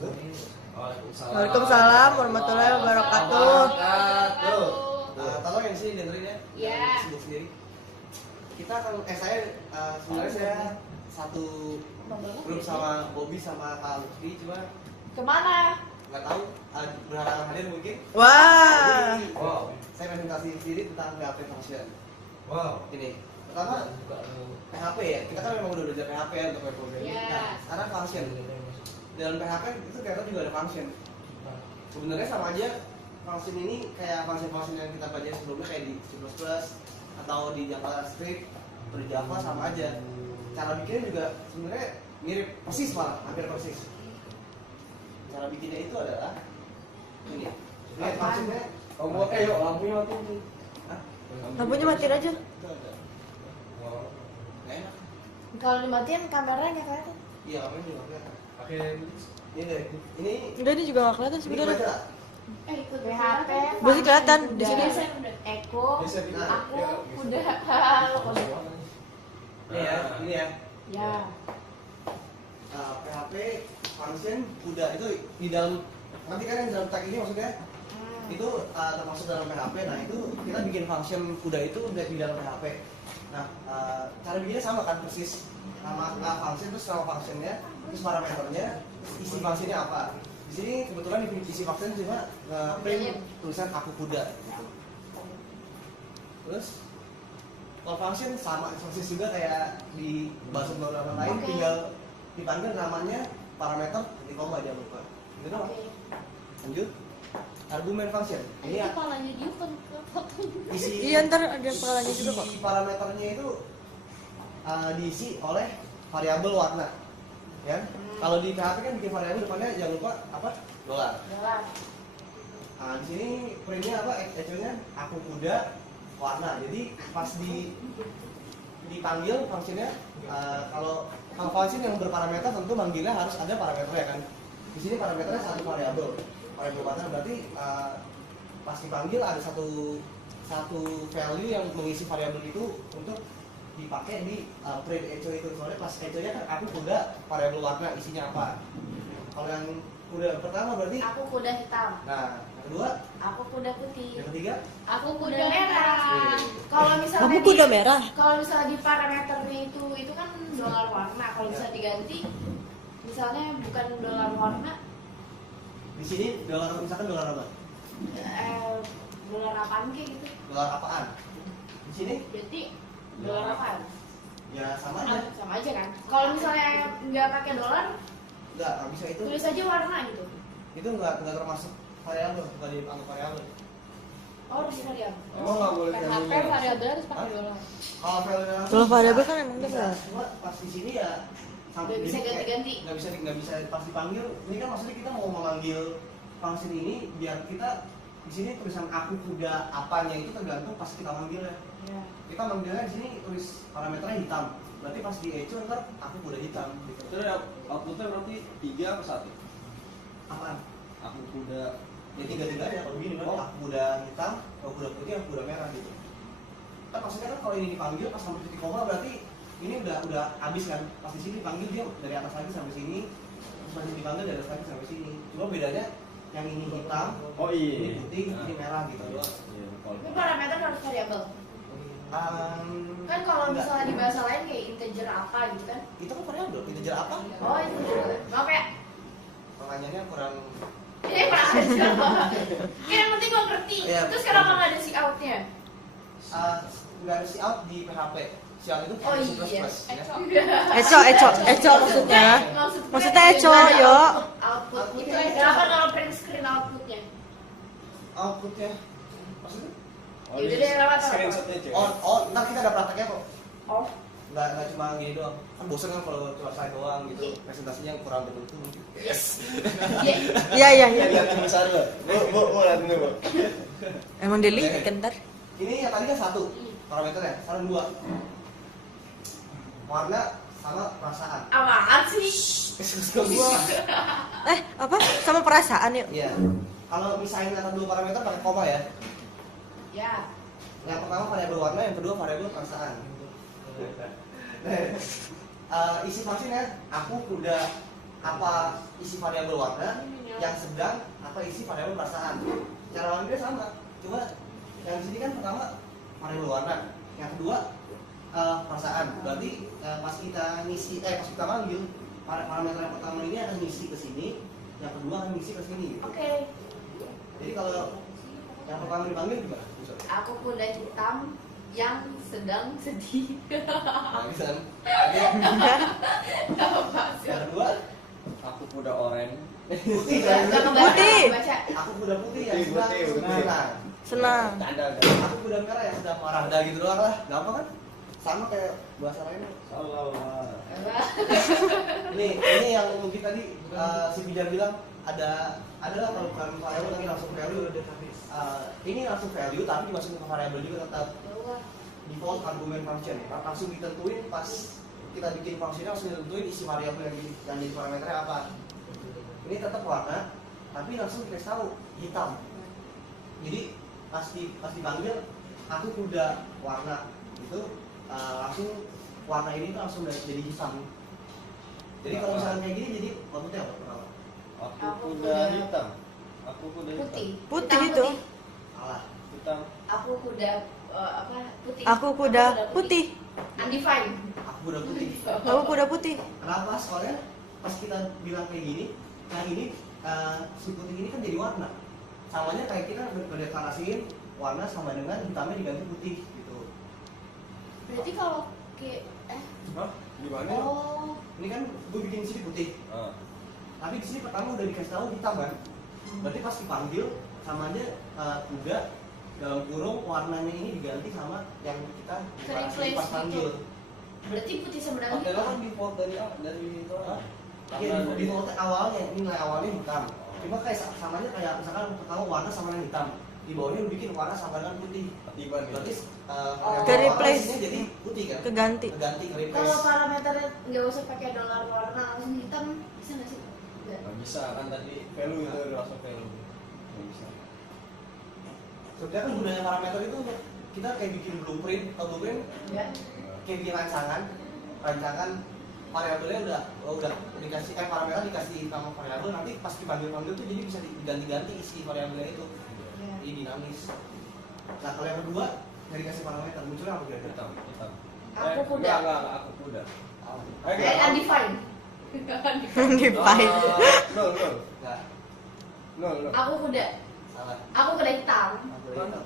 Waalaikumsalam warahmatullahi wabarakatuh. Tolong yang sini dengerin ya. Iya. Sibuk sendiri. Kita akan saya sebenarnya saya satu grup sama Bobby sama Kak Lutfi, cuma Kemana? nggak tahu berhalangan hadir mungkin. Wah. Jadi, saya presentasi sendiri tentang PHP function. Ini pertama PHP ya, kita kan memang udah belajar PHP ya untuk web programming. Iya. Nah, sekarang function. Dalam PHP itu ternyata juga ada function. Sebenarnya sama aja function ini kayak function-function yang kita pelajari sebelumnya kayak di C++ atau di JavaScript atau di Java sama aja. Cara bikinnya juga sebenarnya mirip persis, malah hampir persis. Cara bikinnya itu adalah ini. Lihat functionnya. Yuk lampunya mati. Lampunya matiin aja. Itu ada. Nggak enak. Kalau dimatiin kameranya nggak kelihatan. Iya, kameranya juga kelihatan. Pakai Ini deh. Ini Udah ini juga nggak kelihatan ini sebenarnya. baca. Ikut PHP. Berarti kelihatan di sini. Eko. Bisa di- Aku ya, udah. Ini ya, ini ya. Ya. PHP function kuda itu di dalam, nanti kan yang dalam tag ini maksudnya itu termasuk dalam PHP. Nah itu kita bikin function kuda itu udah di dalam PHP. Nah cara bikinnya sama kan, persis nama function terus nama functionnya terus parameternya terus isi functionnya apa. Di sini kebetulan isi function cuma print tulisan aku kuda gitu. Terus kalau function sama persis juga kayak di bahasa pemrograman lain, Oke. tinggal dipanggil namanya parameter di koma aja lupa. Gitu doang. Oke. Lanjut. Argumen function. Ini ya, kepalanya dia kan foto. isi Iya, ntar ada kepalanya juga kok. isi parameternya itu diisi oleh variabel warna. Ya. Kalau di PHP kan bikin variabel depannya jangan lupa apa? Dolar. Jalan. Nah, di sini printnya apa? Echo-nya aku kuda warna. Jadi pas dipanggil fungsinya kalau function yang berparameter tentu manggilnya harus ada parameternya kan. Di sini parameternya satu variabel warna, berarti pas dipanggil ada satu value yang mengisi variabel itu untuk dipakai di print echo itu. Soalnya pas echo-nya kan aku kuda variabel warna isinya apa. Kalau yang kuda pertama berarti Aku kuda hitam. nah, yang kedua, Aku kuda putih. yang ketiga Aku kuda merah. Kalau misalnya Kamu kuda merah. Kalau misalnya di parameternya itu kan dolar warna. Kalau bisa diganti, misalnya bukan dolar warna, di sini dolar, misalkan dolar apa? dolar apaan kayak gitu. Dolar apaan? Di sini Berarti dolar apaan? ya sama aja. Sama aja kan. Kalau misalnya nggak pakai dolar, Nggak bisa itu. tulis aja warna gitu. Itu nggak termasuk variabel, nggak dianggap variabel. Oh, harus variabel. Emang nggak boleh PHP value-nya? variabel harus pakai dolar. Kalau variabel Kalau variabel kan emang bisa. benar. Cuma pas di sini ya Nggak bisa jadi kayak ganti-ganti. nggak bisa pas dipanggil. Ini kan maksudnya kita mau memanggil function ini biar kita di sini tulisan aku kuda apanya itu tergantung pas kita manggilnya. Ya. Kita manggilnya di sini tulis parameternya hitam. Berarti pas di echo ntar aku kuda hitam gitu. Terus outputnya berarti 3 apa 1? Apaan? Aku kuda. Ya tiga-tiganya kalau begini berarti aku kuda hitam, aku kuda putih, aku kuda merah gitu. Kan maksudnya kan kalau ini dipanggil pas sampai titik koma berarti ini udah habis kan. Pas di sini dipanggil dia dari atas lagi sampai sini, terus masih dipanggil dari atas lagi sampai sini. Cuma bedanya yang ini hitam, Oh iya. ini putih, ini merah gitu. Iya, kalau Ini parameter harus variabel. Kan kalau enggak. misalnya di bahasa lain kayak integer apa gitu kan. Itu kan variabel, integer apa? Oh, integer. Maaf ya. Pertanyaannya kurang. Ini apa aja. Yang penting gue ngerti. Iya. Terus kenapa nggak ada si outnya? Nggak ada si out di PHP. Si out itu Oh C++, iya. ya. Eco maksudnya. Maksudnya eco, yo. Output itu. Kenapa kalau print screen outputnya? Outputnya maksudnya? Yaudah deh, lewat. Screenshotnya aja. Ntar kita ada prakteknya kok. Oh, Nggak cuma gini doang. Kan bosan kan kalau cuma slide doang gitu. Presentasinya kurang berbentuk mungkin. Yes. Iya, iya, iya. Lihat yang besar lo. Mau lihat dulu. Emang deli kan ntar. Ini yang tadi kan satu parameternya, sekarang dua. Warna sama perasaan. apaan sih? Ke gua. Apa? Sama perasaan yuk. Iya. Kalau misahin antara dua parameter pakai koma ya. Ya. Yang pertama variabel warna, yang kedua variabel perasaan. Isi fungsinya aku kuda apa isi variabel warna, yang sedang apa isi variabel perasaan. Cara manggilnya sama, cuma yang di sini kan pertama variabel warna, yang kedua perasaan. Berarti pas kita ngisi, pas kita manggil parameter yang pertama ini akan ngisi ke sini, yang kedua akan ngisi ke sini. Gitu. Oke. Jadi kalau yang pertama dipanggil gimana? Aku kuda hitam yang sedang sedih. Nah, bisa. Apa sih? Yang kedua, Aku kuda oranye. putih. Gak kebaca, Putih. gak baca. Aku kuda putih yang Putih, sedang putih, putih. senang. Senang. Ada. Aku kuda merah yang sedang marah. Udah gitu doang lah. Gampang kan? Sama kayak bahasa lainnya. Allah. Ini yang mungkin tadi si Pijar bilang ada lah kalau bukan variabel tapi langsung value. Ini langsung value tapi dimasukin ke variabel juga tetap default argument function. Langsung ditentuin pas kita bikin fungsinya, langsung ditentuin isi variabel yang jadi parameternya apa. Ini tetap warna tapi langsung dikasih tahu hitam. Jadi pas dipanggil aku kuda warna itu langsung warna ini tuh langsung jadi hitam. Jadi kalau misalnya kayak gini jadi outputnya apa? Aku kuda hitam. Aku kuda hitam. Putih. Putih Hitam, itu. Salah. Hitam. Aku kuda putih. Aku kuda putih. Undefined. Aku kuda putih. Aku kuda putih. Kenapa? Soalnya pas kita bilang kayak gini, yang ini si putih ini kan jadi warna. Samanya kayak kita berdeklarasiin warna sama dengan hitamnya diganti putih gitu. Berarti kalau kayak Hah? Gimana? oh, Ini kan gue bikin di sini putih, Ah. tapi di sini pertama udah dikasih tahu hitam kan. Berarti pas dipanggil sama aja kuda dalam kurung warnanya ini diganti sama yang kita deklarasiin pas Replace panggil. berarti putih sebenarnya Padahal kan default dari itu. Hah? Karena Iya, di dari default awalnya, ini nilai awalnya hitam. Cuma kayak samanya kayak misalkan pertama warna sama dengan hitam, di bawahnya lu bikin warna sama dengan putih. tiba nih. Berarti Ke replace. warnanya jadi putih kan? Keganti. Keganti ke kalau replace. parameternya nggak usah pakai dolar warna langsung hitam bisa nggak sih? Nggak. Nggak bisa kan tadi value itu udah langsung value. Nggak bisa. Sebenarnya kan gunanya parameter itu kita kayak bikin blueprint, atau blueprint Nggak. kayak bikin rancangan variabelnya udah dikasih parameter dikasih nama variabel, nanti pas dipanggil tuh jadi bisa diganti-ganti isi variabelnya itu. Ya. Jadi dinamis. Nah kalau yang kedua dari kasih parameter munculnya apa kira-kira? Hitam, hitam. Aku kuda. Enggak, aku kuda. Undefined. Undefined. Nol. Enggak, Aku kuda. salah. Aku kuda hitam. Aku udah hitam.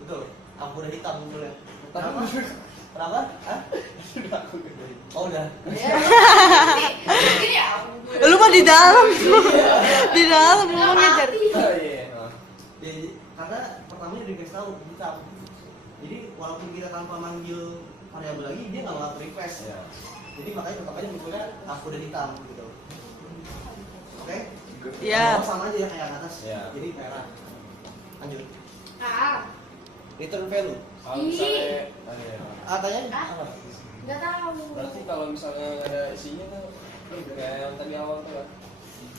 Betul. Aku udah hitam munculnya. Tapi Kenapa? Kenapa? Hah? sudah aku kuda. Oh udah. Ya. Ini ya. Lu mah di dalam. Di dalam lu mau ngejar. Oh iya. Jadi, karena pertamanya udah dikasih tahu hitam. Jadi walaupun kita tanpa manggil variabel lagi dia nggak bakal request. Iya. Jadi makanya tetap aja munculnya aku udah hitam gitu. Oke? Iya. Bawah sama aja ya kayak atas. Iya. Jadi merah. Lanjut. Ah, Return value. Kalau misalnya Tanya Ah. apa? nggak tahu. berarti kalau misalnya nggak ada isinya tuh kayak yang tadi awal tuh kan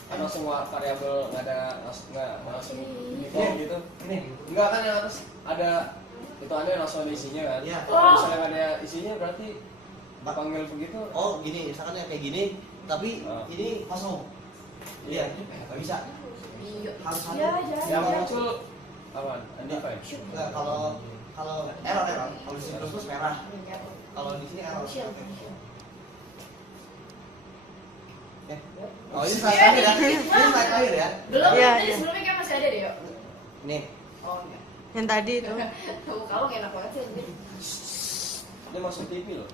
karena semua variabel nggak ada nggak langsung default gitu Ini. nggak kan yang atas ada itu ada langsung ada isinya kan Iya. kalau misalnya nggak ada isinya berarti dipanggil begitu Oh gini, misalkan yang kayak gini, tapi Ah. ini kosong. Iya, nggak bisa. Iya. Harus ada. Ya, yang ya. muncul apa undefined Nggak, kalau error, kalau di C++ merah, kalau di sini error. Shell. Oke. Oh ini slide akhir ya? Ini slide akhir ya? Belum, Iya, tadi iya. sebelumnya kayak masih ada deh, yuk. Nih, Oh, enggak. Yang tadi itu. Tuh, kalau enak banget sih. ini. dia masuk TV loh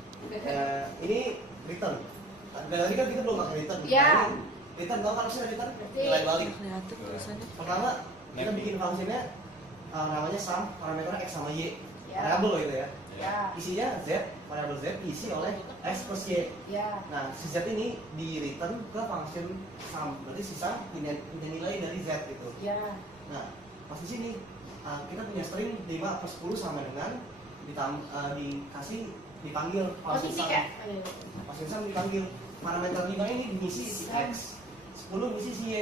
ini return. Dan tadi kan kita belum pakai return. Iya. Return, tau kan sih return? Berarti- Nilai balik. Kreatif tulisannya. Pertama, kita bikin fungsinya namanya sum, parameternya x sama y. Ya. Variabel loh itu ya. Ya, Isinya z, variabel z diisi oleh x plus y. ya. Nah, si z ini di return ke function sum. Berarti si sum punya nilai dari z gitu. Ya. Nah, pas di sini kita punya string 5 plus 10 sama dengan dikasih dipanggil Oh, function titik sum. ya? Function sum dipanggil. Parameter 5 ini diisi si x, 10 diisi si y.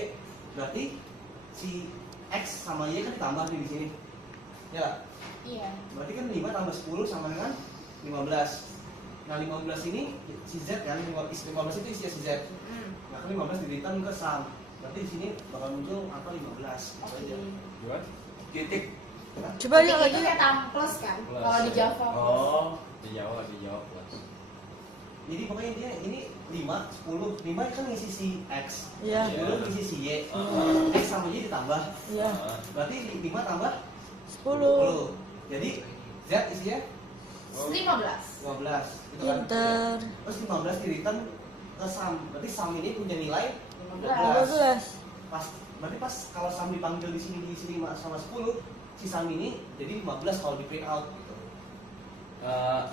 Berarti si x sama y kan ditambah nih di sini. Ya, Iya. berarti kan 5 tambah 10 sama dengan 15. Nah 15 ini si Z kan, 15 itu isinya si Z. Hmm. Nah angka 15 di return ke sum. Berarti di sini bakal muncul angka 15. Gitu aja. Buat titik. Coba yuk Titik lagi. itu kayak plus kan? Plus. Kalau di Java plus. Oh, di Jawa plus. Jadi pokoknya dia ini 5, 10, 5 kan ngisi si X, Iya. 10 ngisi si Y, X sama Y ditambah, Iya. berarti 5 tambah 10. 10. Jadi Z isinya 15. 15 gitu kan. Pinter. Terus 15 di return ke sum, berarti sum ini punya nilai 15. berarti pas kalau sum dipanggil di sini diisi 5 sama 10, si sum ini jadi 15 kalau di print out gitu.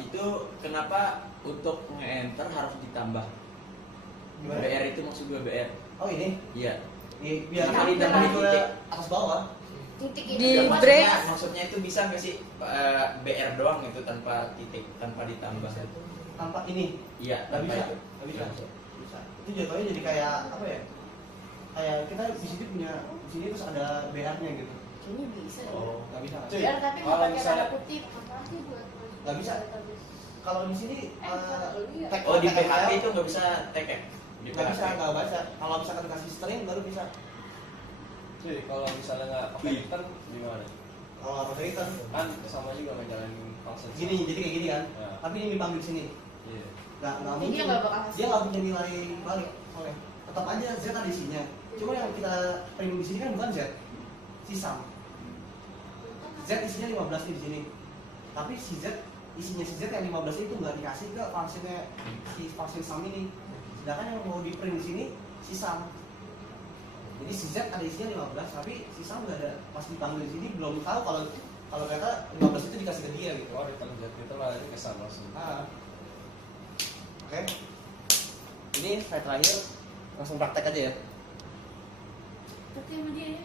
Itu kenapa untuk nge-enter harus ditambah? Gimana? BR itu maksud gue BR. Oh ini, Iya. biar Ditambah kali dan lagi. ke atas bawah. Titik Di itu plus. break. Maksudnya itu bisa nggak sih BR doang itu tanpa titik, tanpa ditambah? Tanpa ini Iya, nggak tanpa bisa, itu. nggak bisa. Bisa. Itu jatuhnya jadi kayak apa ya? Kayak kita di sini punya di sini terus ada BR-nya gitu. Kayaknya bisa. Oh. Nggak bisa. Biar tapi nggak Kalau pakai misalnya- tanda kutip. Apa sih buat? Nggak bisa. Kalau di sini tag Oh, di tag PHP file, itu nggak bisa tag ya? Di nggak bisa, PHP. nggak baca. Kalau misalkan kasih string baru bisa. Cuy, kalau misalnya nggak pakai return gimana? Kalau nggak pakai return, Kan sama juga ngejalanin function. gini jadi kayak gini kan. Ya. Tapi ini dipanggil di sini. Iya. Nggak Jadi muncul. dia nggak bakal hasil. Dia nggak punya nilai balik. Soalnya tetap aja Z ada isinya. Cuma yang kita print di sini kan bukan Z, si sum. Z isinya 15 nih di sini. Tapi si Z isinya si Z yang 15 itu nggak dikasih ke fungsinya si function sum ini. Sedangkan yang mau di print di sini si sum. Jadi si Z ada isinya 15 tapi si sum nggak ada. Pas dipanggil di sini belum tahu kalau ternyata 15 itu dikasih ke dia gitu. Oh, return Z itu lah ini kesan langsung. Ah. Oke. Ini slide terakhir langsung praktek aja ya. Tapi sama dia ya.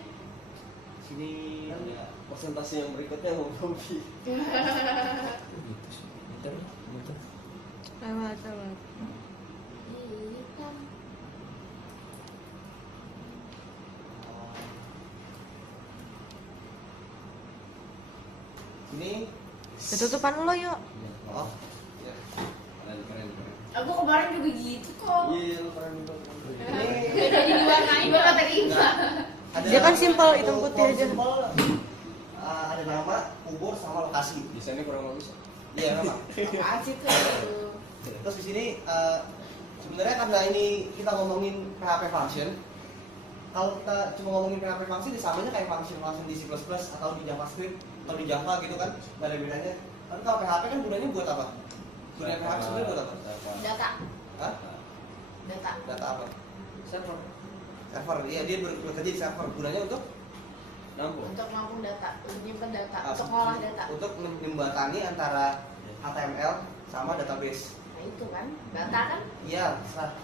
Sini Ya, presentasi yang berikutnya mau Bobby. Lewat. Hitam. sini Ketutupan lo yuk. oh Ya. Keren. Aku kemarin juga gitu kok. Iya, lu keren juga. Gak jadi diwarnain gue kata Iva. ada Dia kan simple, hitam form putih aja. simple, ada nama, umur sama lokasi. Desainnya kurang bagus. Iya memang. Apaan sih tuh? Terus di sini sebenarnya karena ini kita ngomongin PHP function, kalau kita cuma ngomongin PHP function, samanya kayak function di C++ atau di JavaScript atau di Java gitu kan, nggak ada bedanya. Tapi kalau PHP kan gunanya buat apa? Gunanya PHP sebenarnya buat apa? Data. Hah? Data. Data apa? Server. Server. Iya dia bekerja di server. Gunanya untuk Nampung. Untuk nampung data, untuk nyimpen data, Ah, untuk ngolah data. untuk menjembatani antara HTML sama database. Nah itu kan, data kan? Iya, sah.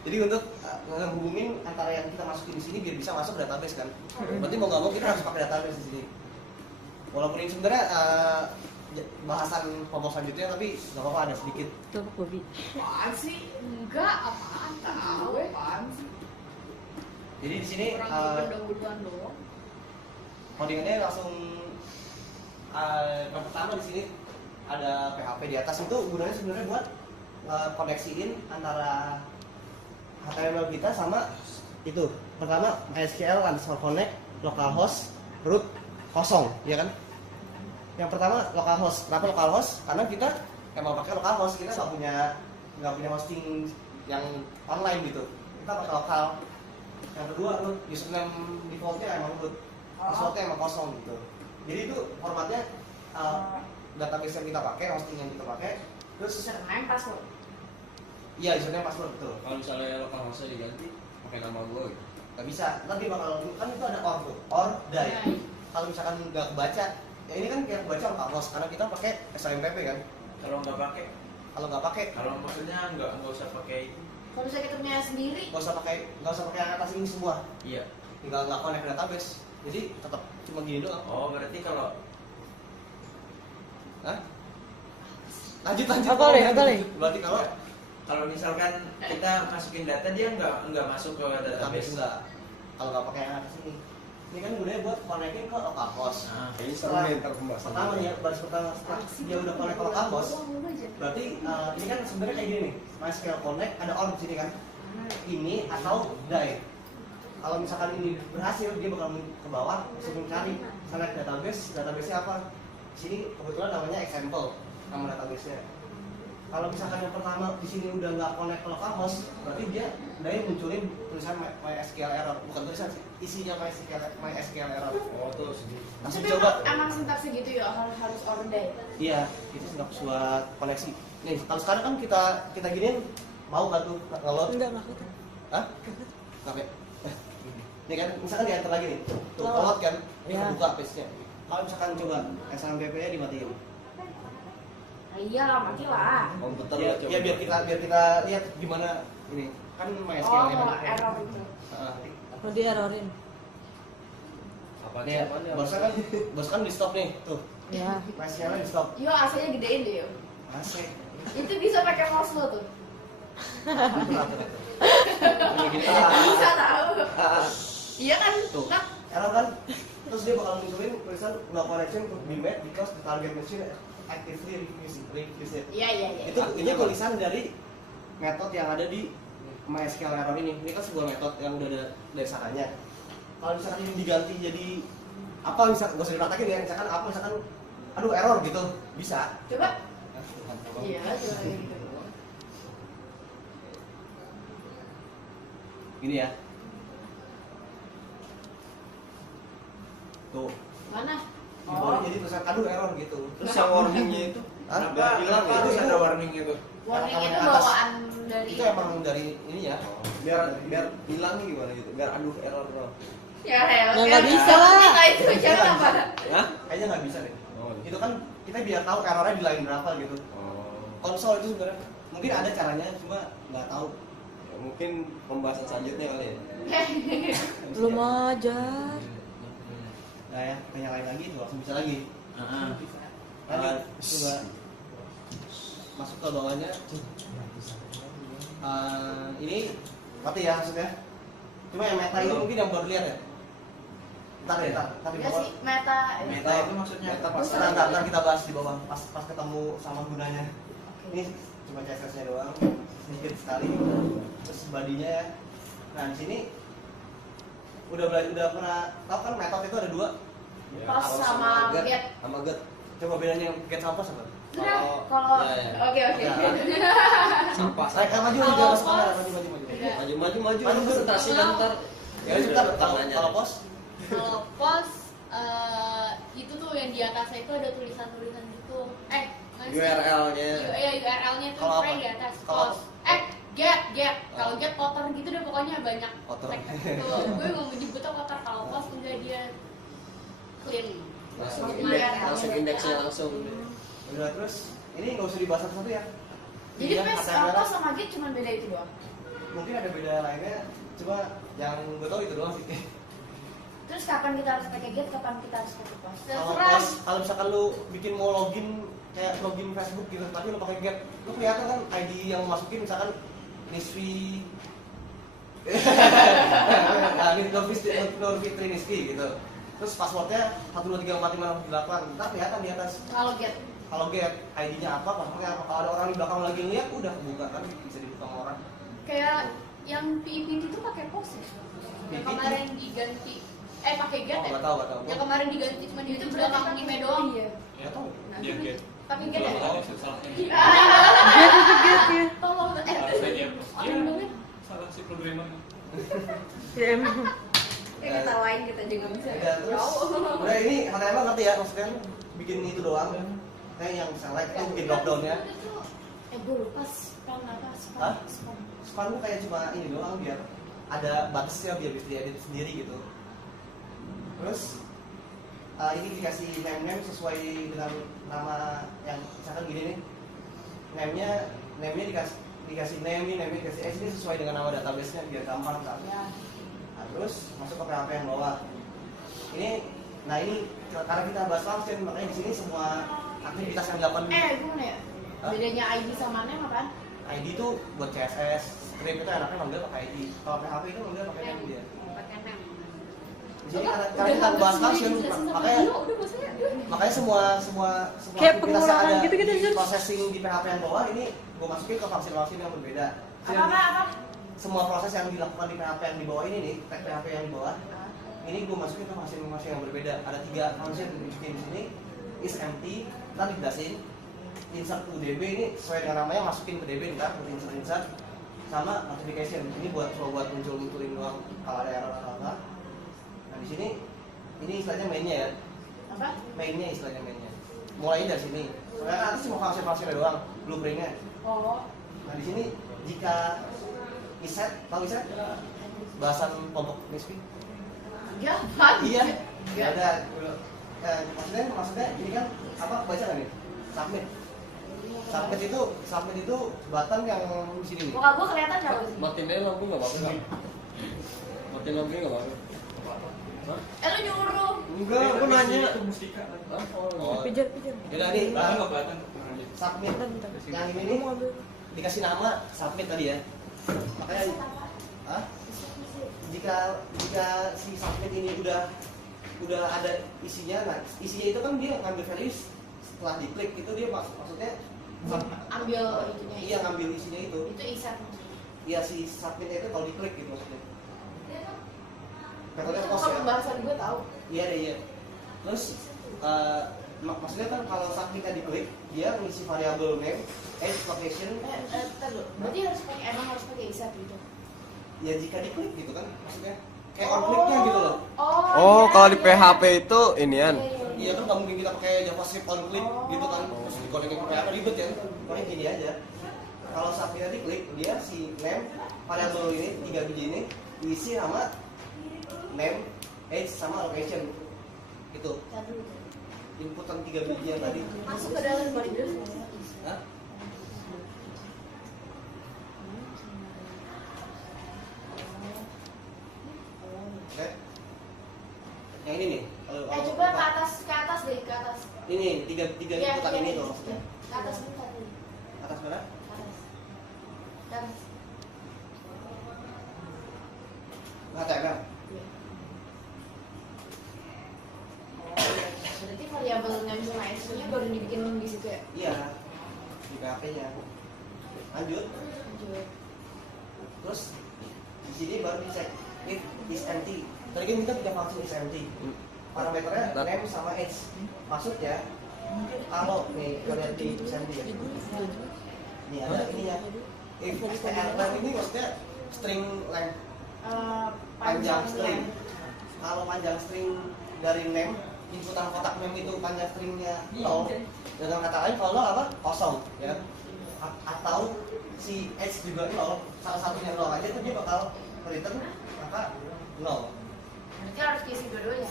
Jadi untuk ngehubungin antara yang kita masukin di sini biar bisa masuk ke database kan. Berarti mau nggak mau kita harus pakai database di sini. Walaupun ini sebenarnya bahasan kelompok selanjutnya tapi nggak apa-apa ada sedikit. Kelompok Bobby. Apaan sih? Enggak, apaan? Tahu, apaan sih? Jadi di sini Orang bodoh-bodohan doang. codingannya langsung yang pertama di sini ada PHP di atas itu gunanya sebenarnya buat koneksiin antara HTML kita sama itu. Pertama MySQL underscore connect localhost root kosong, ya kan? Yang pertama localhost. Kenapa localhost? Karena kita emang pakai localhost, kita nggak punya hosting yang online gitu. Kita pakai lokal. Yang kedua username defaultnya emang root, passwordnya emang kosong gitu. Jadi itu formatnya database yang kita pakai, hosting yang kita pakai, terus Username password. iya username password betul. Kalau misalnya lokal hostnya diganti pakai nama gue gitu. Nggak bisa, nanti bakal kan itu ada or tuh, or die. Nah, Kalau misalkan nggak kebaca, ya ini kan kayak kebaca localhost karena kita pakai SMPP kan. Kalau nggak pakai, Kalau nggak pakai, kalau maksudnya nggak usah pakai itu. kalau misalnya kita punya sendiri, nggak usah pakai yang atas ini semua, Iya. nggak connect ke database. Jadi tetap cuma gini doang. Oh, berarti kalau Hah? Lanjut. Apa le? Berarti kalau misalkan kita masukin data dia nggak masuk ke database database. enggak. Kalau nggak pakai yang atas ini. Ini kan gunanya buat connecting ke localhost. Nah, Kayaknya seru nih ntar pembahasan. Pertama nih ya, baris pertama setelah dia udah connect ke localhost, berarti ini kan sebenarnya kayak gini nih. MySQL connect ada or di sini kan. ini atau die. Kalau misalkan ini berhasil, dia bakal ke bawah, langsung cari sana database-nya apa. Di sini kebetulan namanya example, nama database-nya. Kalau misalkan yang pertama di sini udah nggak connect ke localhost, berarti dia munculin tulisan MySQL error, bukan tulisan sih, isinya MySQL error. Oh tuh segitu. Langsung Tapi coba. emang sintaksnya gitu ya, harus order. Iya, itu sintax buat koneksi. Nih, kalau sekarang kan kita giniin, mau kan tuh nge-load? Enggak maksudnya. Hah? Oke. Ini kan, misalkan di enter lagi nih, tuh Oh. load kan, ini Ya. kebuka page-nya. Kalau misalkan coba SMPP-nya dimatiin. Nah, iya lah, mati lah. Komputer Ya, lo coba. ya biar kita lihat gimana ini. Kan MySQL Oh, error. error itu. Heeh. Mau dierorin. Apa Nih, barusan kan di stop nih, tuh. Ya. MySQL di stop. Yo, AC-nya gedein deh, yo. Asik. Itu bisa pakai mouse lo tuh. Bisa tahu. Iya kan? Tuh. Nah, Error kan? Terus dia bakal munculin tulisan no connection could be made because the target machine actively refused it. iya. Itu ini tulisan dari metode yang ada di MySQL error ini. Ini kan sebuah metode yang udah ada dari sananya. Kalau misalkan ini diganti jadi apa, misalkan gak usah dipraktekin ya, misalkan apa, misalkan aduh error gitu, bisa. Coba. Iya, coba gitu. Gini ya. Tuh. Mana? Di bawah jadi tulisan aduh error gitu. Terus yang warningnya itu Hah? kenapa hilang ya? Terus ada warning gitu. Warning Yang itu atas. bawaan dari Itu emang dari ini ya. Biar hilang nih gimana gitu. Biar aduh error dong. ya, Ya, nggak bisa lah. Kita itu jangan apa. Hah? Kayaknya nggak bisa deh. Oh. Itu kan kita biar tahu errornya di line berapa gitu. Oh. Konsol itu sebenarnya mungkin ada caranya, cuma nggak tahu. Ya, mungkin pembahasan selanjutnya kali ya. Belum ajar. Nah ya, kita nyalain lagi, tuh langsung bisa lagi. Lagi, coba masuk ke bawahnya. Ini mati ya maksudnya. Cuma yang meta ini mungkin yang baru lihat ya. Ntar di Ya bawah. sih, meta. Meta itu maksudnya Meta apa? pas ntar kita bahas di bawah pas ketemu sama gunanya. Ini cuma CSS-nya doang, sedikit sekali. Terus badinya ya. Nah di sini udah pernah tahu kan metode itu ada dua. Ya, Pas kalau sama get. Sama get. Coba bedanya get sama pos apa? Sudah, kalau ya, ya. oke. Apa? Saya maju Kalau di atas pos, kamera, maju. udah. Maju presentasi dan ntar. Ya udah kalau pos Kalau pos itu tuh yang di atasnya itu ada tulisan-tulisan gitu. Nggak sih? URL-nya. Ya URL-nya tuh Kalau pray apa? di atas Kalau pos. Get. Kalau get kotor gitu deh pokoknya banyak. Kotor. teks gitu. Gue nggak mau nyebutnya kotor. Kalau pos enggak dia clean. Langsung indeksnya langsung. udah terus ini nggak usah dibahas satu ya. Jadi Iya, pas HTML. pos sama get cuma beda itu doang. Mungkin ada beda lainnya, cuma yang gue tahu itu doang sih. Terus kapan kita harus pakai get, kapan kita harus pakai pos? Kalau Terserah. pos, kalau misalkan lu bikin mau login kayak login Facebook gitu, tapi lu pakai get, lu kelihatan kan ID yang lu masukin misalkan Nisfi, Nurfitri Nisfi gitu. Terus passwordnya 1234568, ntar kelihatan di atas. Kalau get. Kalau get ID-nya apa, passwordnya apa. Kalau ada orang di belakang lagi ngeliat, udah kebuka kan, bisa dibuka sama orang. Kayak yang PIP itu pakai pos ya. Yang PIP? kemarin diganti. Pakai get Oh, ya. nggak tahu. Yang kemarin diganti cuma di Itu belakang berarti anime doang. Iya. Nggak tahu. Nah, Dia get. pakai get ya. Tahu sih salahnya. Get itu get ya. Tolong Harusnya dia. orang banget. Salah si programmer. Ya emang. Kita lain kita juga bisa. Ya, terus udah ini HTML ngerti ya, maksudnya lu bikin itu doang. Kayak yang select itu bikin lockdownnya. Gue lupa spam apa Hah? spam. Span tuh kayak cuma ini doang biar ada batasnya, biar bisa diedit sendiri gitu. Terus ini dikasih name sesuai dengan nama yang misalkan gini nih. Name-nya dikasih name-nya dikasih ini sesuai dengan nama database-nya biar gampang kan. Ya. Nah, terus masuk ke PHP yang bawah. Ini karena kita bahas function, makanya di sini semua aktivitas yang dilakukan Gimana ya? Hah? Bedanya ID sama name apaan? ID itu buat CSS, script itu enaknya manggil pakai ID. Kalau PHP itu manggil pakai name dia. Pakai name. Di sini karena kita bahas function, makanya semua Kayak aktivitas yang pengulangan ada gitu-gitu, di Jun. processing di PHP yang bawah ini gue masukin ke function yang berbeda. Apa? semua proses yang dilakukan di PHP yang di bawah ini nih, tag PHP yang di bawah, ini gue masukin ke function yang berbeda. Ada 3 function yang dibikin di sini, is empty, ntar dijelasin, insert to DB ini sesuai dengan namanya masukin ke DB ntar, insert, sama notification. Ini buat munculin doang kalau ada error atau apa. Nah di sini ini istilahnya mainnya ya. Apa? Mainnya istilahnya mainnya. Mulainya dari sini. Soalnya atas cuma function-functionnya doang, blueprintnya. Oh. Nah di sini jika iset, tahu iset? Bahasan kelompok NISP? Ya, apa? Iya. Ya. Ada. Maksudnya ini kan apa? Baca nggak nih? Submit. Submit itu button yang di sini nih. Muka gua kelihatan nggak sih? Matiin aja lampu nggak apa-apa nggak? Matiin lampu nggak apa-apa. Hah? Lu nyuruh. Enggak, aku nanya. Itu mustika kan. Hah? Oh. Pijar. Yaudah nih, Nggak kelihatan. submit. Yang ini nih dikasih nama submit tadi ya. Makanya, hah? Jika si submit ini udah ada isinya, nah isinya itu kan dia ngambil values setelah diklik itu dia maksudnya bukan Ambil itunya. iya ngambil isinya itu. Itu isan. Iya si submitnya itu kalau diklik gitu maksudnya. Metode Itu post bukan ya. pembahasan gue tahu. Iya deh iya. Terus maksudnya kan kalau submitnya diklik dia ngisi variabel name, age, location. Ntar dulu. Berarti harus pakai isan gitu. Ya jika diklik gitu kan maksudnya kayak on clicknya gitu loh. Oh, kalau di PHP itu inian. Iya kan nggak mungkin kita pakai JavaScript on click gitu kan terus dikonekin ke PHP ribet ya. Pokoknya gini aja. Kalau submitnya diklik dia si name variabel ini 3 biji ini diisi sama name, age sama location. Itu inputan 3 biji yang tadi. Masuk ke dalam body dress. Hah? Oke. Yang ini nih. Coba ke atas deh, ke atas. Ini tiga Iya, inputan iya, ini iya. tuh maksudnya. Ke atas bentar deh. Atas mana? Ke atas. Ke atas. HTML. Iya. Berarti variabel name sama age-nya baru dibikin di situ ya? Iya. Di PHP-nya. Lanjut. Lanjut. Terus di sini baru dicek if is empty. Tadi kan kita punya function is empty. Parameternya name sama age. Maksudnya kalau nih kita lihat di is empty ya. Ini ada ininya. If str length ini maksudnya string length panjang string. Kalau panjang string dari name inputan kotak name itu panjang stringnya 0. Dengan kata lain kalau 0 apa? Kosong ya. Atau si H juga 0, salah satunya 0 aja itu dia bakal return angka 0. Berarti harus isi dua-duanya.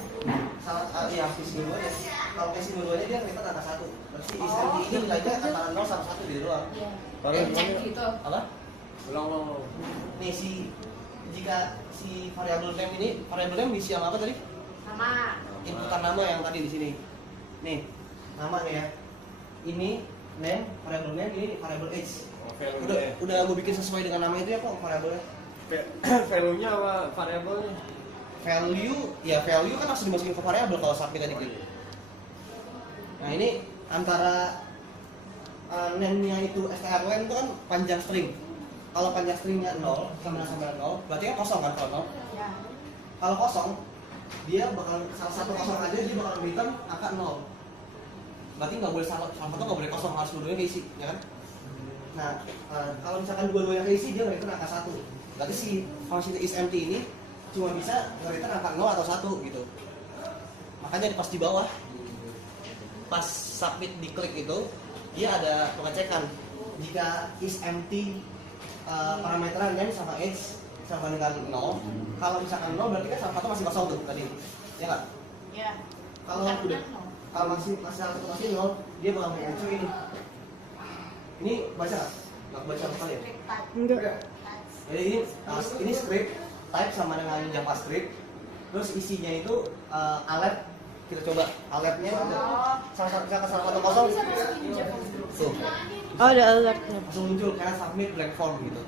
Iya, isi dua-duanya. Kalau isi dua-duanya dia return angka 1. Berarti isi ini nilainya antara 0 sama 1 gitu doang. Iya. Paling Cek gitu. Apa? ulang. Nih jika si variabel name diisi yang apa tadi? Sama. Inputan nama yang tadi di sini. Nih, nama nih ya. Ini name, variabel name, ini variabel age. Udah gue bikin sesuai dengan nama itu ya kok variabelnya. Value-nya apa variabelnya? Value kan harus dimasukin ke variabel kalau submit tadi klik. Nah ini antara name-nya itu strlen itu kan panjang string. Kalau panjang stringnya 0 sama 0, berarti kan kosong kan kalau 0. Ya. Kalau kosong, dia bakal salah satu kosong aja dia bakal return angka 0. Berarti nggak boleh salah satu nggak boleh kosong, harus dua-duanya keisi, ya kan? Nah, kalau misalkan dua-duanya keisi dia return angka 1. Berarti si function is empty ini cuma bisa return angka 0 atau 1 gitu. Makanya pas di bawah, pas submit diklik itu dia ada pengecekan jika is empty parameternya name sama age sama dengan 0. Kalau misalkan 0 berarti kan salah satu masih kosong tuh tadi, ya nggak? Ya. Kalau masih salah satu masih 0, dia bakal mengacu ini. Ini baca nggak baca sekali ya? Enggak. Jadi ini script type sama dengan JavaScript. Terus isinya itu alert. Kita coba alertnya salah satu kosong. Tuh. Oh, ada alertnya. Langsung muncul karena submit blank form gitu.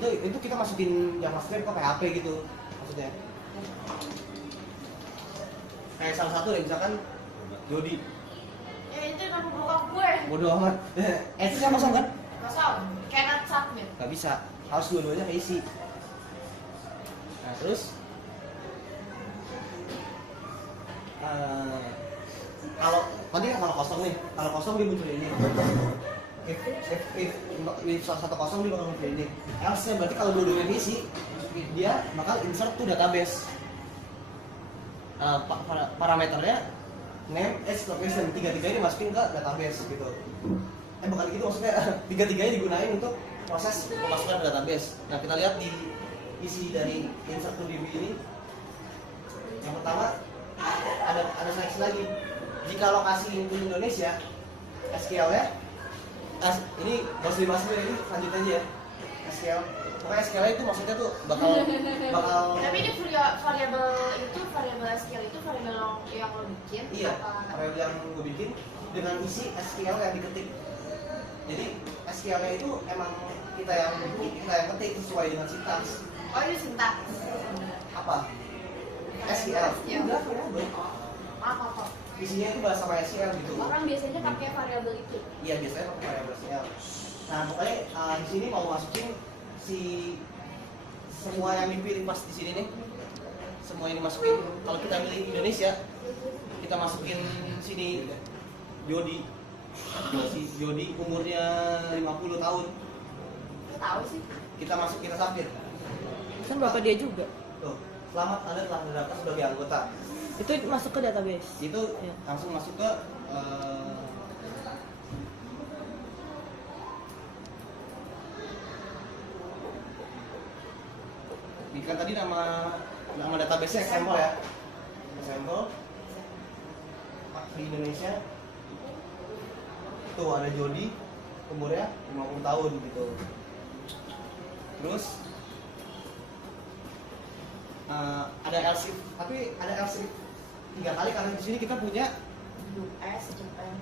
Itu kita masukin JavaScript ke PHP gitu maksudnya. Kayak salah satu deh misalkan Jody. Ya itu nama bokap gue. Bodoh amat. Itu yang kosong kan? Kosong. Cannot submit. Nggak bisa, harus dua-duanya keisi. Nah terus kalau tadi kan kalau kosong nih, kalau kosong dia muncul ini. If salah satu kosong dia bakal muncul ini. Else berarti kalau dua-duanya keisi, dia bakal insert to database. Parameternya name, age, location, tiga-tiganya dimasukin ke database gitu. Bukan gitu maksudnya, tiga-tiganya digunain untuk proses pemasukan ke database. Nah kita lihat di isi dari insert to DB ini. Yang pertama ada seleksi lagi. Jika lokasi itu Indonesia, SQL-nya ini nggak usah dimasukin, ini lanjut aja ya. SQL, pokoknya SQL itu maksudnya tuh bakal Tapi ini variabel SQL itu variabel yang lo bikin. iya, variabel yang gue bikin dengan isi SQL yang diketik. Jadi SQL-nya itu emang kita yang ketik sesuai dengan sintaks. Oh ini sintaks. Apa? SQL. Enggak, Apa? isinya itu bahasa MySQL gitu. Orang biasanya pakai variabel itu. Iya, biasanya pakai variabel SQL. Nah, pokoknya di sini mau masukin semua yang dipilih pas di sini nih. Semua ini masukin. Kalau kita milih Indonesia, kita masukin sini Jody. Jody umurnya 50 tahun. Tahu sih. Kita Safir. Kan bapak dia juga. Tuh, selamat Anda telah terdaftar sebagai anggota. Itu masuk ke database. Itu Ya. langsung masuk ke kan tadi nama database-nya example ya. Example di Indonesia. Tuh ada Jody, umurnya 50 tahun gitu. Terus ada else if, tapi ada else if 3 kali karena di sini kita punya US, Japan.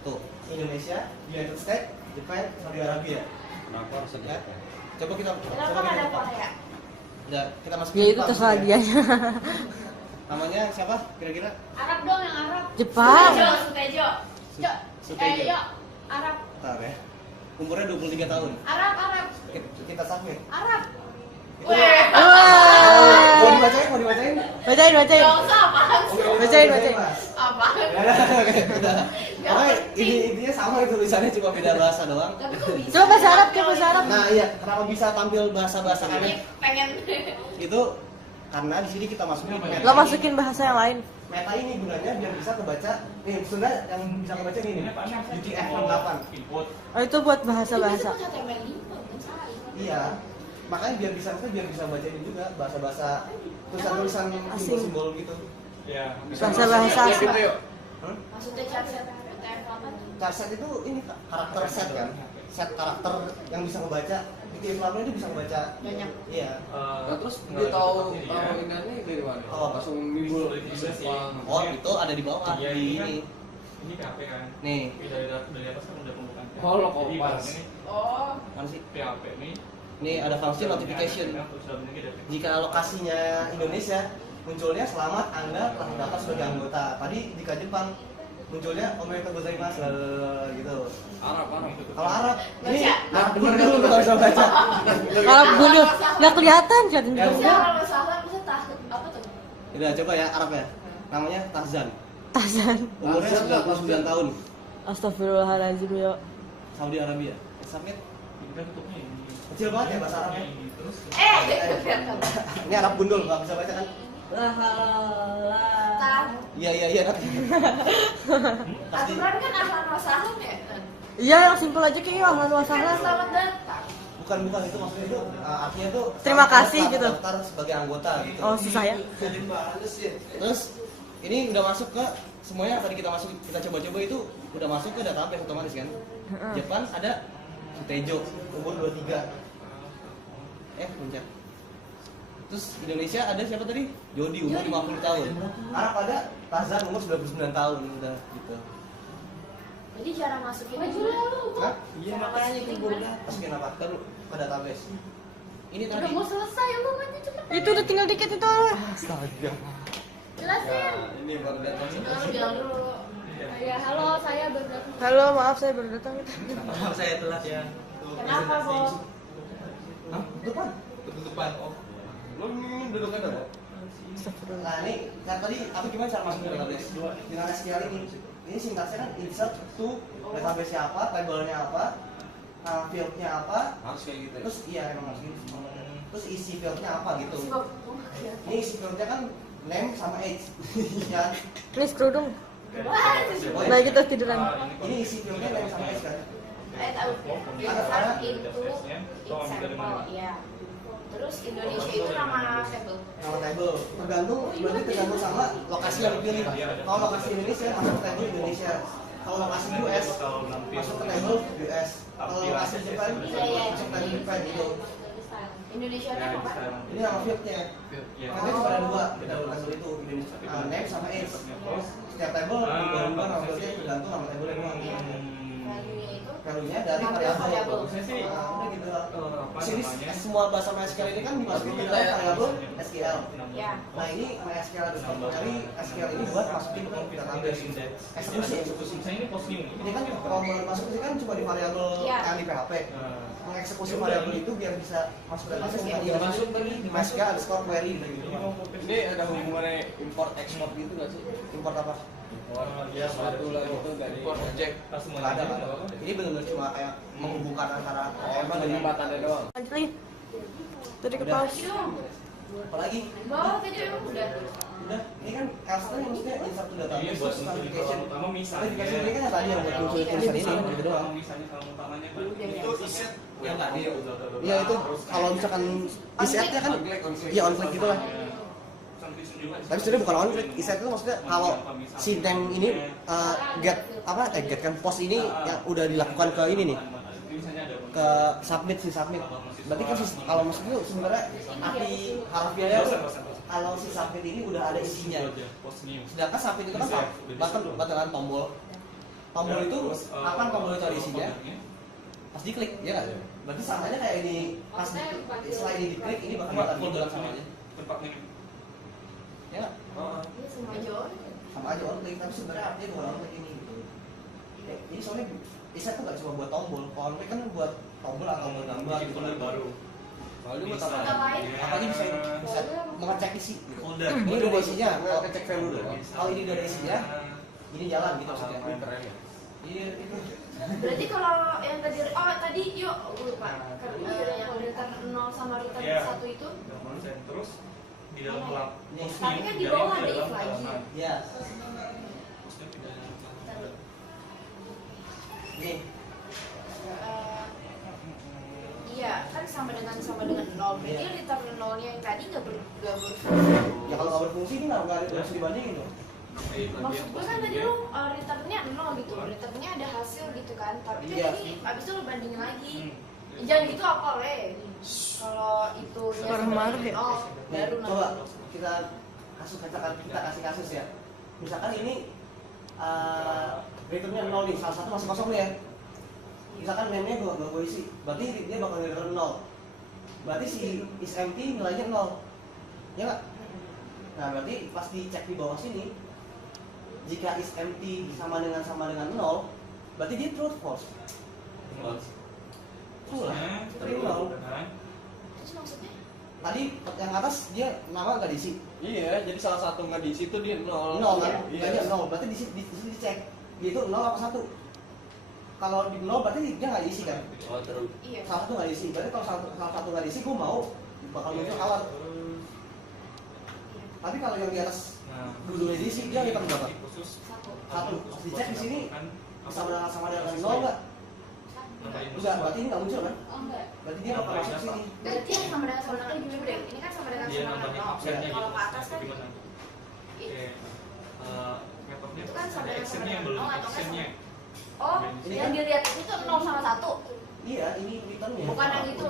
tuh Indonesia, United States, Jepang, Saudi Arabia. Kenapa harus ada Ya. Coba kita Kenapa nggak ada Korea? Udah, kita masukin Ya itu Jepang terserah dulu ya. dia. Namanya siapa kira-kira? Arab dong yang Arab. Jepang. Sutejo. Sutejo. Yuk, Arab. Bentar ya. Umurnya 23 tahun. Arab. Kita submit. Arab. Itu Wah. mau dibacain? Bacain. Gak usah apaan sih? Bacain. Apaan? Udah. Oke, intinya sama itu tulisannya cuma beda bahasa doang. Tapi kok bisa? Coba bahasa Arab, coba bahasa Arab. Nah, iya, kenapa bisa tampil bahasa-bahasa Ini aneh? pengen. Itu karena di sini kita masukin meta. Lo masukin bahasa yang lain. Meta ini gunanya biar bisa kebaca. Nih, sebenarnya yang bisa kebaca ini nih. UTF-68. Oh itu buat bahasa-bahasa. Itu HTML5 bukan salah. Iya. Makanya biar bisa baca ini juga bahasa-bahasa tulisan-tulisan simbol-simbol gitu. Ya. Bahasa-bahasa asing. Maksudnya charset UTF-8 tuh? Charset itu ini karakter set kan. Set karakter yang bisa ngebaca. UTF-8 itu bisa ngebaca Banyak. Iya. Nah terus dia tahu ini dari mana? Oh, Langsung nimbul di Jepang. Oh, itu ada di bawah Iya, di ini kan. ini. Ini PHP kan. Nih, Tapi dari atas kan udah pembukaan. Oh, lo Jadi kompas. ibaratnya nih, Oh. mana sih? PHP nih. Nih ada function notification. Jika lokasinya Indonesia, munculnya selamat Anda telah terdaftar sebagai anggota. Tadi jika Jepang munculnya omedetou gozaimasu gitu. Arab. Kalau Arab, ini Baca. Arab bener dulu nggak bisa baca. Arab dulu. Nggak kelihatan kan? Ya, Bisa kalau salah bisa apa tuh? Udah coba ya Arab ya. Namanya Tahzan. Tarzan. Umurnya 99 tahun. Astagfirullahaladzim ya. Saudi Arabia. Submit. Kita tutupnya ini. Kecil banget ya bahasa Arabnya. Ini terus. Ini Arab gundul nggak bisa baca kan? Iya nanti. Pasti. Aturan kan ahlan wasahan ya? Iya yang simpel aja kayak ahlan wa Kan sahlan. selamat datang. Bukan itu maksudnya itu artinya tuh Terima kasih daftar- gitu. daftar sebagai anggota gitu. Oh susah ya. Terus ini udah masuk ke semuanya tadi kita coba-coba itu udah masuk ke database otomatis kan. Jepang ada Sutejo umur 23. Pencet. Terus Indonesia ada siapa tadi? Jody umur 50 tahun. Arab ada Tahzan umur 99 tahun udah gitu. Jadi cara masukin Maju lah lu. Hah? Iya makanya Masukin apa? Taruh ke database. Ini Udah tadi. mau selesai lu maju cepet. Itu udah tinggal dikit itu. Astaga. Jelasin. Ini baru datang. Bilang dulu. Ya, halo, saya baru datang. Halo, maaf saya baru datang. Maaf saya telat ya. Kenapa, Bo? Hah? Depan. Ketutupan. Oh. Lo ini duduk kan ada? Nah ini kan tadi apa gimana cara masuk ke database? Dengan SQL ini sintaksnya kan insert to database-nya apa, table-nya apa, field-nya apa, Harus kayak gitu. terus iya emang harus gitu. Terus isi field-nya apa gitu. Ini isi field-nya kan name sama age. Ya. Ini kerudung. Oh, Nah kita tiduran. ini isi field-nya name sama age kan. Tahu. Insert into example, ya. Terus Indonesia itu nama table. Nama table tergantung, berarti tergantung sama lokasi yang dipilih. Kalau lokasi Indonesia masuk ke table Indonesia. Kalau lokasi US masuk ke table US. Kalau lokasi Jepang masuk ke table Jepang gitu. Indonesia itu apa? Ini nama fieldnya. Karena cuma ada dua di dalam table itu, name sama age. Setiap table berubah nama fieldnya tergantung nama table yang doang. Value-nya itu Value-nya dari variabel. Udah gitu lah. Sini semua bahasa MySQL ini kan dimasukin ke dalam variabel SQL. ya. Nah ini MySQL itu dari SQL ini buat masukin ke database. Eksekusi. Saya ini post new. Ini kan kalau mau masuk sih kan cuma di variabel Iya. yang di PHP. Mengeksekusi variabel itu biar bisa masuk ke database yang tadi masuk tadi MySQL underscore query gitu. Ini ada hubungannya import ekspor gitu nggak sih? Import apa? Ya suatu lah gitu dari Project. Nggak ada. Ini benar-benar cuma kayak menghubungkan antara emang dari tembatannya doang. Lanjut lagi. Tadi ke pause. apalagi Bawah tadi emang udah. udah ini kan Elsa kan maksudnya insert to Ini database buat terus unsur di notification utama misalnya. notification ini kan yang tadi yang buat muncul tulisan ini gitu doang. Misalnya kalau utamanya Pak. Itu iset yang tadi ya. Iya itu kalau misalkan isetnya kan iya on click gitu lah. Tapi sebenarnya bukan on click, iset itu maksudnya kalau si name ini get kan post ini yang udah dilakukan ke ini nih ke submit. Berarti kan kalau maksudnya sebenarnya API harfiahnya kalau si submit ini udah ada isinya. Sedangkan submit itu kan batalan tombol. Tombol itu kapan tombol itu ada isinya? Pas diklik, ya kan? Berarti samanya kayak ini pas setelah ini diklik ini bakal batalan samanya. Ya nggak? Ini semua jauh. Sama aja on click, tapi sebenarnya artinya bukan on click ini. Ini soalnya iset tuh nggak cuma buat tombol, kalau on click kan buat tombol atau buat gambar gitu baru. Kalau dia buat apa? Ngapain? Apa aja bisa mengecek isi. Folder. Ini udah ada isinya, kalau ngecek value dulu. Kalau ini udah ada isinya, ini jalan gitu maksudnya. Keren ya. Iya itu. Berarti kalau yang tadi yuk gue lupa. Yang return 0 sama return 1 itu Terus di dalam lab. tapi kan di bawah ada if lagi. Iya. Nih, Iya, kan sama dengan 0. Berarti return 0-nya yang tadi nggak berfungsi. ya kalau nggak berfungsi ini nggak harus dibandingin dong. Maksud gue kan tadi lu returnnya 0 gitu, returnnya ada hasil gitu kan. Tapi kan Iya. ini abis itu lu bandingin lagi. Jangan gitu apa le? Kalau itu Marah-marah ya? Nih, baru coba nanti. kita kita kasih kasus ya. Misalkan ini returnnya 0 nih, salah satu masih kosong nih ya. Misalkan name-nya gue isi, berarti dia bakal return 0. Berarti si is empty nilainya 0. Ya nggak? Nah berarti pas dicek di bawah sini, jika is empty sama dengan 0, berarti dia true false. True lah, true 0. Terus maksudnya? Tadi yang atas dia nama nggak diisi, Iya, jadi salah satu nggak diisi itu dia 0. 0 kan? Iya. Dia 0, berarti di sini dicek, dia itu 0 apa 1? Kalau di 0 berarti dia nggak diisi kan? Oh, terus. Iya. Salah satu nggak diisi, berarti kalau salah satu nggak diisi, gue mau bakal muncul kawan. Tapi kalau yang di atas dua-duanya diisi, dia return berapa? Satu. Satu. Pas dicek di sini sama dengan 0 nggak? Enggak, berarti ini nggak muncul kan? Oh enggak. Berarti dia bakal masuk sini. Berarti yang sama dengan gini deh. Ini kan sama dengan Dia sama nambahin dengan 0. absennya Kalau ke atas kan gimana? Metodenya itu kan sama ada dengan actionnya yang belum atau enggak actionnya. Oh, Ini yang kan- dilihat itu 0 sama 1. Iya, ini returnnya. Bukan yang itu.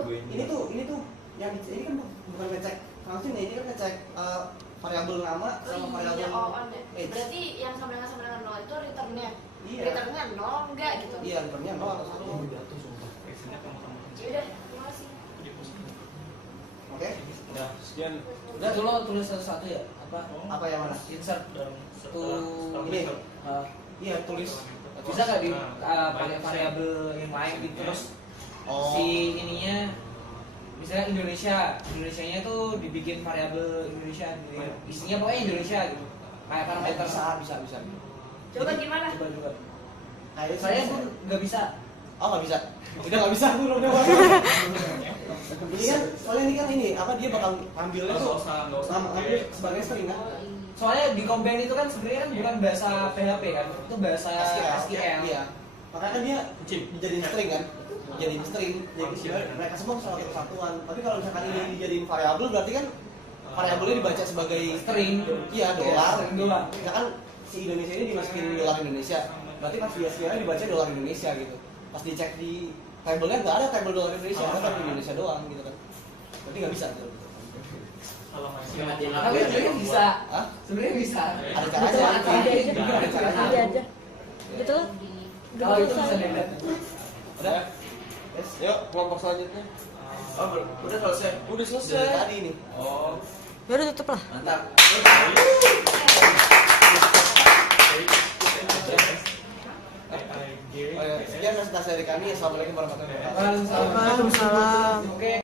Ini tuh yang ini kan bukan ngecek langsung ya, ini kan ngecek variabel nama sama variabel on ya. age. Berarti yang sama dengan 0 itu returnnya. Iya. Returnnya 0 enggak gitu. Iya, returnnya 0 atau 1. Actionnya sama-sama. Yaudah, terima kasih. Oke? Udah, sekian. Udah Itu lo tulis satu ya? Apa? Apa yang mana? Insert dalam Ini. Iya, tulis. Bisa nggak di pakai variabel yang lain gitu terus si ininya misalnya Indonesianya tuh dibikin variabel Indonesia gitu ya. Isinya pokoknya Indonesia gitu. Kayak parameter Bisa. Coba gimana? coba. Nah, itu Saya pun nggak bisa. Oh, nggak bisa. Udah nggak bisa, udah. Ini kan, soalnya ini kan apa dia bakal ngambilnya Nggak tuh usah ngambil sebagai string kan? Soalnya di Combine itu kan sebenarnya kan bukan bahasa PHP kan, itu bahasa SQL. Iya. Makanya kan dia dijadiin string kan? Dijadiin string. Jadi mereka semua satu kesatuan. Tapi kalau misalkan ini dijadiin variabel berarti kan variabelnya dibaca sebagai String. Iya, dolar. String dolar. Ya kan si Indonesia ini dimasukin dolar Indonesia. Berarti pas dia sekarang dibaca dolar Indonesia gitu. Pas dicek di tabelnya nggak ada tabel dolar Indonesia, ada tabel Indonesia doang gitu kan. Berarti nggak bisa gitu. Kalau masih Tapi sebenarnya bisa. Hah? Sebenarnya bisa. Ada caranya. Ada caranya. Ide aja. Gitu lah. Kalau itu bisa dilihat. Udah. Yes. Yuk, kelompok selanjutnya. Oh, udah selesai. Udah Dari selesai. tadi nih. Oh, Ya udah tutup lah. mantap. Oh, ya. Sekian presentasi dari kami. Assalamualaikum warahmatullahi wabarakatuh. Waalaikumsalam. Waalaikumsalam. Oke.